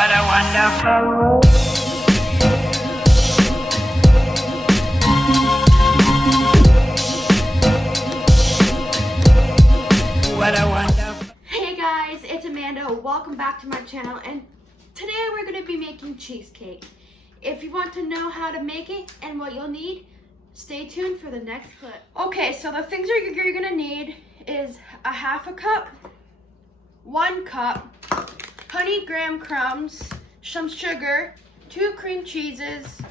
What a wonderful world. What a wonderful. Hey guys, it's Amanda. Welcome back to my channel, and today we're going to be making cheesecake. If you want to know how to make it and what you'll need, stay tuned for the next clip. Okay, so the things you're going to need is a half a cup, 1 cup, honey graham crumbs, some sugar, 2 cream cheeses,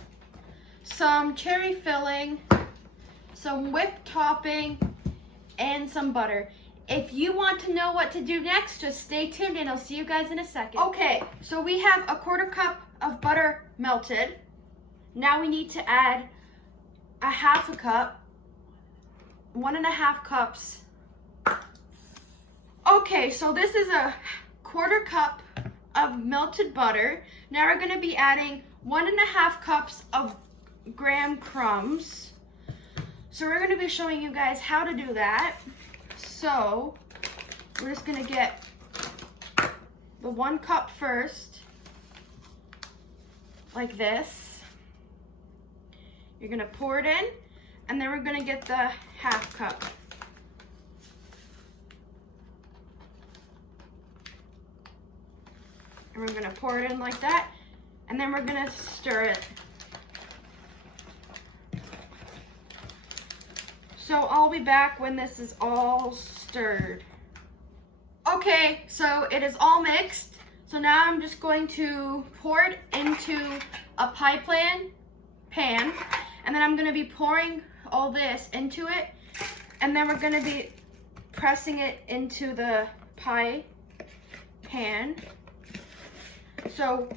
some cherry filling, some whipped topping, and some butter. If you want to know what to do next, just stay tuned and I'll see you guys in a second. Okay, so we have a 1/4 cup of butter melted. Now we need to add a half a cup, 1.5 cups. Okay, so this is a 1/4 cup of melted butter. Now we're gonna be adding 1.5 cups of graham crumbs. So we're gonna be showing you guys how to do that. So we're just gonna get the 1 cup first, like this. You're gonna pour it in, and then we're gonna get the half cup. And we're gonna pour it in like that, and then we're gonna stir it. So I'll be back when this is all stirred. Okay, so it is all mixed. So now I'm just going to pour it into a pie pan, and then I'm gonna be pouring all this into it, and then we're gonna be pressing it into the pie pan. So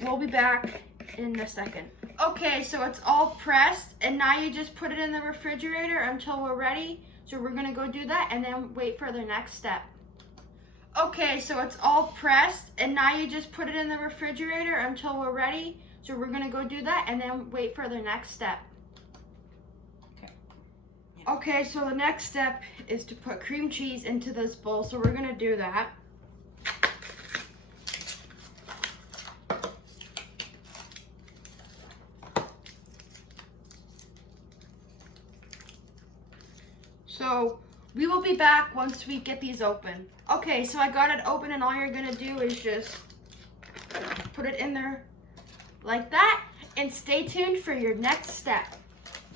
we'll be back in a second. Okay, so it's all pressed, and now you just put it in the refrigerator until we're ready. So we're gonna go do that and then wait for the next step. Okay, so it's all pressed, and now you just put it in the refrigerator until we're ready. So we're gonna go do that and then wait for the next step. Okay, so the next step is to put cream cheese into this bowl. So we're gonna do that. So we will be back once we get these open. Okay, so I got it open, and all you're gonna do is just put it in there like that, and stay tuned for your next step.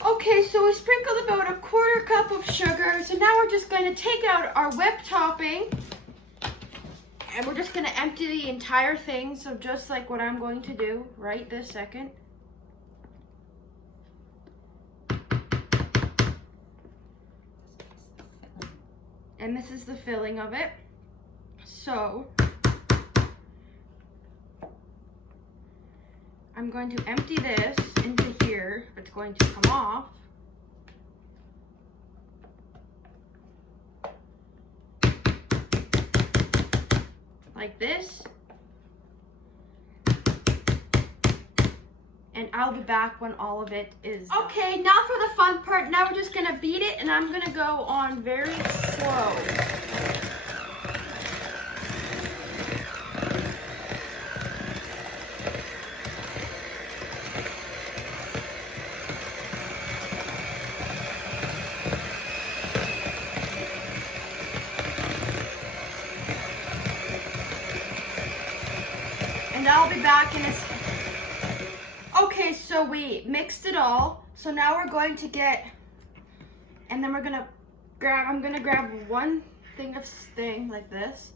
Okay, so we sprinkled about a 1/4 cup of sugar. So now we're just gonna take out our whipped topping, and we're just gonna empty the entire thing. So just like what I'm going to do right this second. And this is the filling of it. So I'm going to empty this into here. It's going to come off. Like this. And I'll be back when all of it is done. Okay, now for the fun part. Now we're just gonna beat it, and I'm gonna go on very slow. And I'll be back in a second. Okay, so we mixed it all. So now we're going to get, and then we're gonna grab, I'm gonna grab 1 thing of thing like this,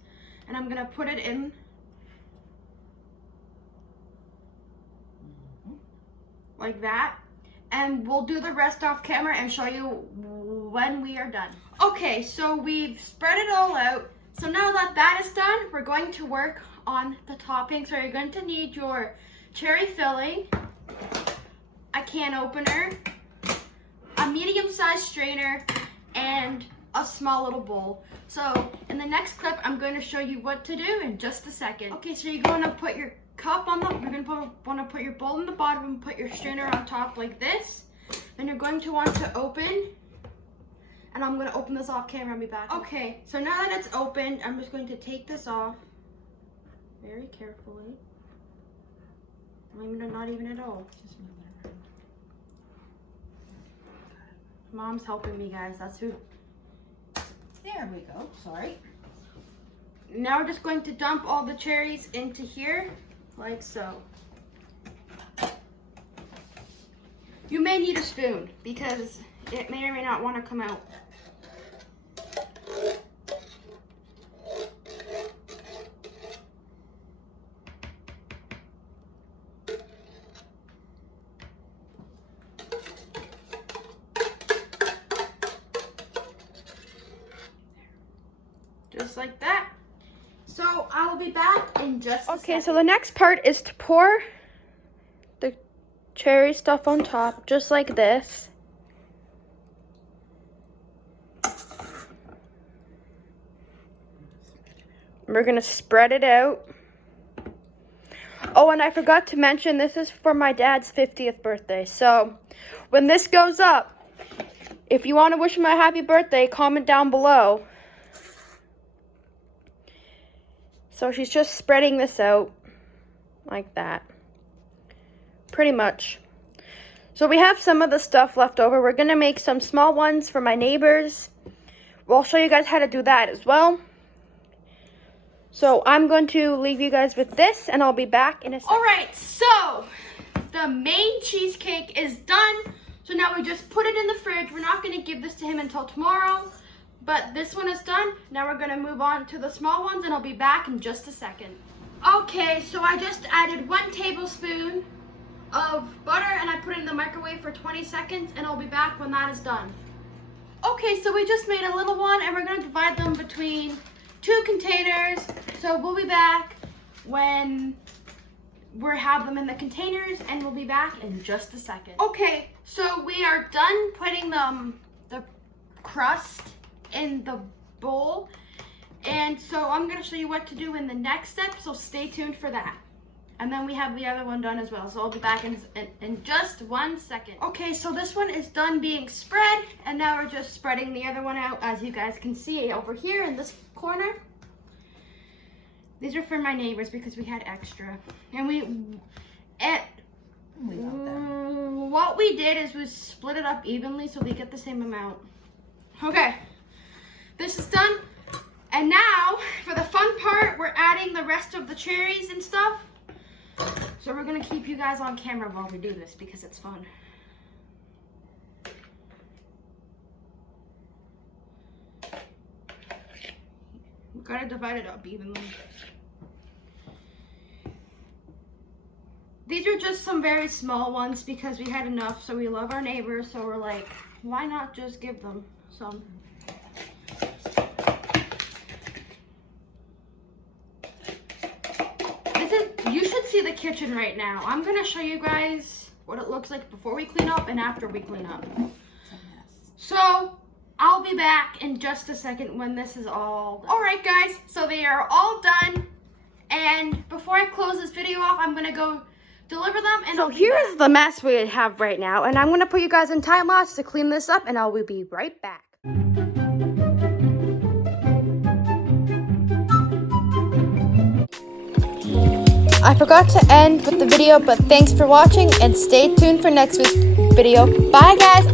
and I'm gonna put it in like that, and we'll do the rest off camera and show you when we are done. Okay, so we've spread it all out. So now that that is done, we're going to work on the topping. So you're going to need your cherry filling, a can opener, a medium-sized strainer, and a small little bowl. So in the next clip, I'm going to show you what to do in just a second. Okay, so you're going to put your cup on the, you're going to want to put your bowl in the bottom and put your strainer on top like this. Then you're going to want to open, and I'm going to open this off camera and be back. Okay, so now that it's opened, I'm just going to take this off very carefully. Not even at all. Mom's helping me, guys. That's who. There we go. Sorry. Now we're just going to dump all the cherries into here, like so. You may need a spoon because it may or may not want to come out. Just like that. So I will be back in just a second. Okay, so the next part is to pour the cherry stuff on top, just like this. We're gonna spread it out. Oh, and I forgot to mention, this is for my dad's 50th birthday. So when this goes up, if you want to wish him a happy birthday, comment down below. So she's just spreading this out like that. Pretty much. So we have some of the stuff left over. We're going to make some small ones for my neighbors. We'll show you guys how to do that as well. So I'm going to leave you guys with this, and I'll be back in a second. All right, so the main cheesecake is done. So now we just put it in the fridge. We're not going to give this to him until tomorrow. But this one is done. Now we're gonna move on to the small ones, and I'll be back in just a second. Okay, so I just added 1 tablespoon of butter and I put it in the microwave for 20 seconds, and I'll be back when that is done. Okay, so we just made a little one, and we're gonna divide them between 2 containers. So we'll be back when we have them in the containers, and we'll be back in just a second. Okay, so we are done putting the crust in the bowl, and so I'm going to show you what to do in the next step, so stay tuned for that. And then we have the other one done as well, so I'll be back in just 1 second. Okay, so this one is done being spread, and now we're just spreading the other one out, as you guys can see over here in this corner. These are for my neighbors because we had extra, and what we did is we split it up evenly so they get the same amount. Okay. This is done, and now for the fun part, we're adding the rest of the cherries and stuff. So we're gonna keep you guys on camera while we do this because it's fun. We gotta divide it up evenly. These are just some very small ones because we had enough, so we love our neighbors, so we're like, why not just give them some? You should see the kitchen right now. I'm gonna show you guys what it looks like before we clean up and after we clean up. So I'll be back in just a second when this is all done. All right, guys, so they are all done. And before I close this video off, I'm gonna go deliver them. And so here's the mess we have right now, and I'm gonna put you guys in time lapse to clean this up, and I will be right back. I forgot to end with the video, but thanks for watching, and stay tuned for next week's video. Bye, guys.